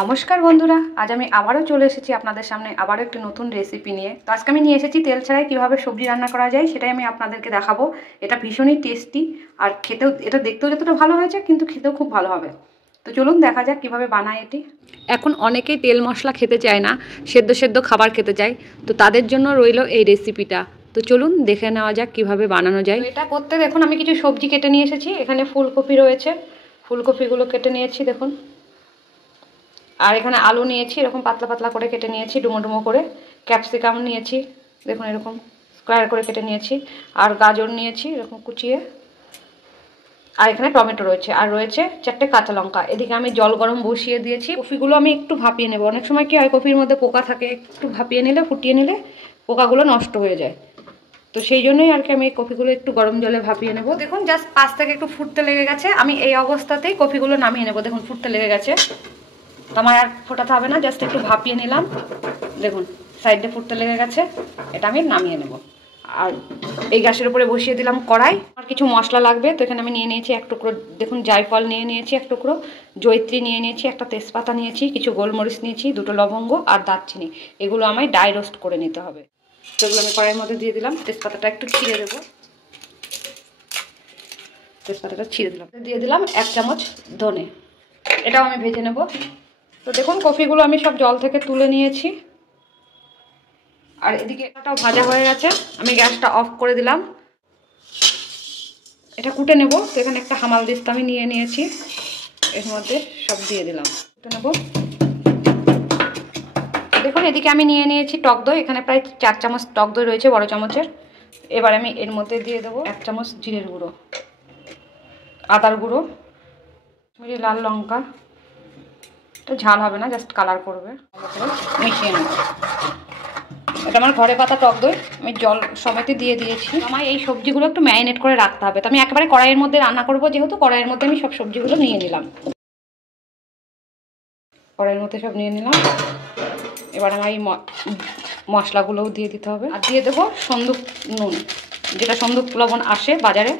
নমস্কার বন্ধুরা, আজ আমি আবারও চলে এসেছি আপনাদের সামনে আবারও একটি নতুন রেসিপি নিয়ে। তো আজকে আমি নিয়ে এসেছি তেল ছাড়াই কীভাবে সবজি রান্না করা যায় সেটাই আমি আপনাদেরকে দেখাবো। এটা ভীষণই টেস্টি আর খেতেও, এটা দেখতেও যতটা ভালো হয়েছে কিন্তু খেতেও খুব ভালো হবে। তো চলুন দেখা যাক কীভাবে বানায় এটি। এখন অনেকেই তেল মশলা খেতে চায় না, সেদ্ধ সেদ্ধ খাবার খেতে চায়, তো তাদের জন্য রইল এই রেসিপিটা। তো চলুন দেখে নেওয়া যাক কীভাবে বানানো যায়। এটা করতে দেখুন আমি কিছু সবজি কেটে নিয়ে এসেছি। এখানে ফুলকপি রয়েছে, ফুলকপিগুলো কেটে নিয়েছি দেখুন। আর এখানে আলু নিয়েছি, এরকম পাতলা পাতলা করে কেটে নিয়েছি, ডুমো ডুমো করে। ক্যাপসিকাম নিয়েছি দেখুন, এরকম স্কোয়ার করে কেটে নিয়েছি। আর গাজর নিয়েছি এরকম কুচিয়ে। আর এখানে টমেটো রয়েছে, আর রয়েছে 4টে কাঁচা লঙ্কা। এদিকে আমি জল গরম বসিয়ে দিয়েছি। কফিগুলো আমি একটু ভাপিয়ে নেব। অনেক সময় কি হয়, কফির মধ্যে পোকা থাকে, একটু ভাপিয়ে নিলে, ফুটিয়ে নিলে পোকাগুলো নষ্ট হয়ে যায়। তো সেই জন্যই আর কি আমি এই কফিগুলো একটু গরম জলে ভাপিয়ে নেব। দেখুন জাস্ট 5 থেকে একটু ফুটতে লেগে গেছে। আমি এই অবস্থাতেই কফিগুলো নামিয়ে নেব। দেখুন ফুটতে লেগে গেছে, আমার আর ফোটাতে হবে না, জাস্ট একটু ভাপিয়ে নিলাম। দেখুন সাইডে ফুটতে লেগে গেছে, এটা আমি নামিয়ে নেব। আর এই গ্যাসের উপরে বসিয়ে দিলাম কড়াই। আর কিছু মশলা লাগবে, তো এখানে আমি নিয়ে নিয়েছি 1 টুকরো দেখুন জায়ফল নিয়ে নিয়েছি 1 টুকরো, জয়িত্রী নিয়ে নিয়েছি, একটা তেজপাতা নিয়েছি, কিছু গোলমরিচ নিয়েছি, 2টো লবঙ্গ আর দারচিনি। এগুলো আমায় ড্রাই রোস্ট করে নিতে হবে। সেগুলো আমি কড়াইয়ের মধ্যে দিয়ে দিলাম। তেজপাতাটা একটু ছিঁড়ে দেবো, তেজপাতাটা ছিঁড়ে দিলাম। দিয়ে দিলাম 1 চামচ ধনে, এটাও আমি ভেজে নেব। তো দেখুন কফিগুলো আমি সব জল থেকে তুলে নিয়েছি। আর এদিকে এটাও ভাজা হয়ে গেছে, আমি গ্যাসটা অফ করে দিলাম। এটা কুটে নেব। তো এখানে একটা হামাল দিস্তা আমি নিয়ে নিয়েছি, এর মধ্যে সব দিয়ে দিলাম, কুটে নেব। দেখুন এদিকে আমি নিয়ে নিয়েছি টক দই। এখানে প্রায় 4 চামচ টক দই রয়েছে, বড় চামচের। এবার আমি এর মধ্যে দিয়ে দেবো 1 চামচ জিরের গুঁড়ো, আদার গুঁড়ো, লাল লঙ্কা। এটা ঝাল হবে না, জাস্ট কালার করবে। মিশিয়ে নেব। এটা আমার ঘরে পাতা টক দই, আমি জল সমেত দিয়ে দিয়েছি। আমার এই সবজিগুলো একটু ম্যারিনেট করে রাখতে হবে। তো আমি একেবারে কড়াইয়ের মধ্যে রান্না করবো, যেহেতু কড়াইয়ের মধ্যে আমি সব সবজিগুলো নিয়ে নিলাম। কড়াইয়ের মধ্যে সব নিয়ে নিলাম। এবার আমার এই মশলাগুলোও দিয়ে দিতে হবে। আর দিয়ে দেবো সন্দুক নুন, যেটা সন্দুক লবণ আসে বাজারে,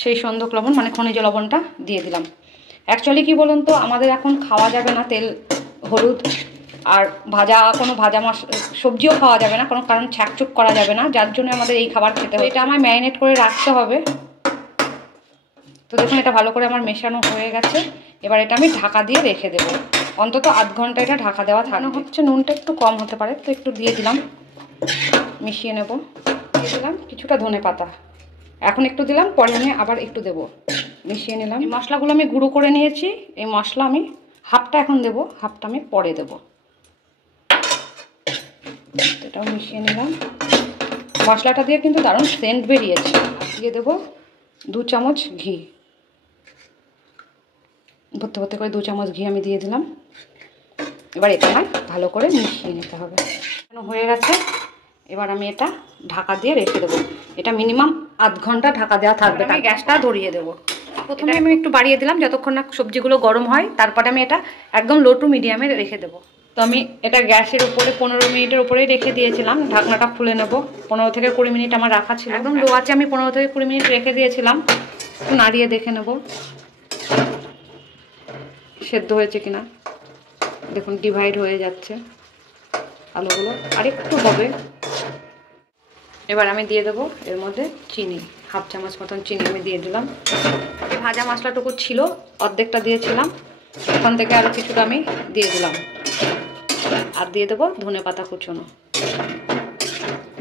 সেই সন্দুক লবণ মানে খনিজ লবণটা দিয়ে দিলাম। অ্যাকচুয়ালি কি বলুন তো, আমাদের এখন খাওয়া যাবে না তেল, হলুদ আর কোনো ভাজা সবজিও খাওয়া যাবে না, কারণ ছ্যাঁকচুক করা যাবে না, যার জন্য আমাদের এই খাবার খেতে হবে। এটা আমায় ম্যারিনেট করে রাখতে হবে। তো দেখুন এটা ভালো করে আমার মেশানো হয়ে গেছে। এবার এটা আমি ঢাকা দিয়ে রেখে দেবো, অন্তত আধ ঘন্টা এটা ঢাকা দেওয়া থাকবে। হচ্ছে নুনটা একটু কম হতে পারে, তো একটু দিয়ে দিলাম, মিশিয়ে নেব। দিয়ে দিলাম কিছুটা ধনে পাতা, এখন একটু দিলাম, পরে আমি আবার একটু দেবো, মিশিয়ে নিলাম। এই মশলাগুলো আমি গুঁড়ো করে নিয়েছি। এই মশলা আমি হাফটা এখন দেবো, হাফটা আমি পরে দেবো। এটাও মিশিয়ে নিলাম। মশলাটা দিয়ে কিন্তু দারুণ সেন্ট বেরিয়েছে। দিয়ে দেবো 2 চামচ ঘি, ভর্তি ভর্তি করে 2 চামচ ঘি আমি দিয়ে দিলাম। এবার এটা আমার ভালো করে মিশিয়ে নিতে হবে। হয়ে গেছে, এবার আমি এটা ঢাকা দিয়ে রেখে দেবো। এটা মিনিমাম আধ ঘন্টা ঢাকা দেওয়া থাকবে। আমি গ্যাসটা ধরিয়ে দেবো। প্রথমে আমি একটু বাড়িয়ে দিলাম যতক্ষণ না সবজিগুলো গরম হয়, তারপরে আমি এটা একদম লো টু মিডিয়ামে রেখে দেবো। তো আমি এটা গ্যাসের উপরে 15 মিনিটের উপরেই রেখে দিয়েছিলাম। ঢাকনাটা খুলে নেব। 15 থেকে 20 মিনিট আমার রাখা ছিল, একদম লো আছে। আমি 15 থেকে 20 মিনিট রেখে দিয়েছিলাম। একটু নাড়িয়ে দেখে নেব সেদ্ধ হয়েছে কিনা। দেখুন ডিভাইড হয়ে যাচ্ছে আলুগুলো, আর একটু হবে। এবার আমি দিয়ে দেবো এর মধ্যে চিনি, হাফ চামচ মতন চিনি আমি দিয়ে দিলাম। ভাজা মশলাটুকু ছিল, অর্ধেকটা দিয়েছিলাম, ওখান থেকে আরও কিছুটা আমি দিয়ে দিলাম। আর দিয়ে দেবো ধনে পাতা কুচোনো।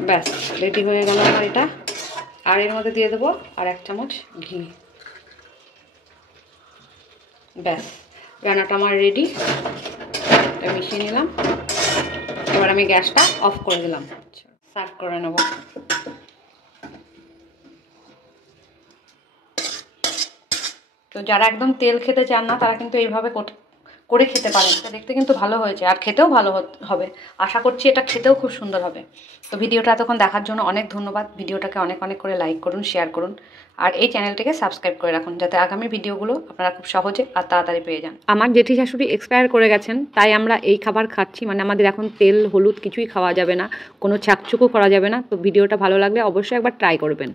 ব্যাস রেডি হয়ে গেল আমার এটা। আর এর মধ্যে দিয়ে দেবো আর 1 চামচ ঘি। ব্যাস রান্নাটা আমার রেডি। এটা মিশিয়ে নিলাম। এবার আমি গ্যাসটা অফ করে দিলাম, সার্ভ করে নেব। তো যারা একদম তেল খেতে চান না, তারা কিন্তু এইভাবে করে খেতে পারেন। এটা দেখতে কিন্তু ভালো হয়েছে, আর খেতেও ভালো হবে। আশা করছি এটা খেতেও খুব সুন্দর হবে। তো ভিডিওটা এতক্ষণ দেখার জন্য অনেক ধন্যবাদ। ভিডিওটাকে অনেক অনেক করে লাইক করুন, শেয়ার করুন, আর এই চ্যানেলটিকে সাবস্ক্রাইব করে রাখুন, যাতে আগামী ভিডিওগুলো আপনারা খুব সহজে আর তাড়াতাড়ি পেয়ে যান। আমার জেঠি শাশুড়ি এক্সপায়ার করে গেছেন, তাই আমরা এই খাবার খাচ্ছি। মানে আমাদের এখন তেল হলুদ কিছুই খাওয়া যাবে না, কোনো ছাকচুকও করা যাবে না। তো ভিডিওটা ভালো লাগলে অবশ্যই একবার ট্রাই করবেন।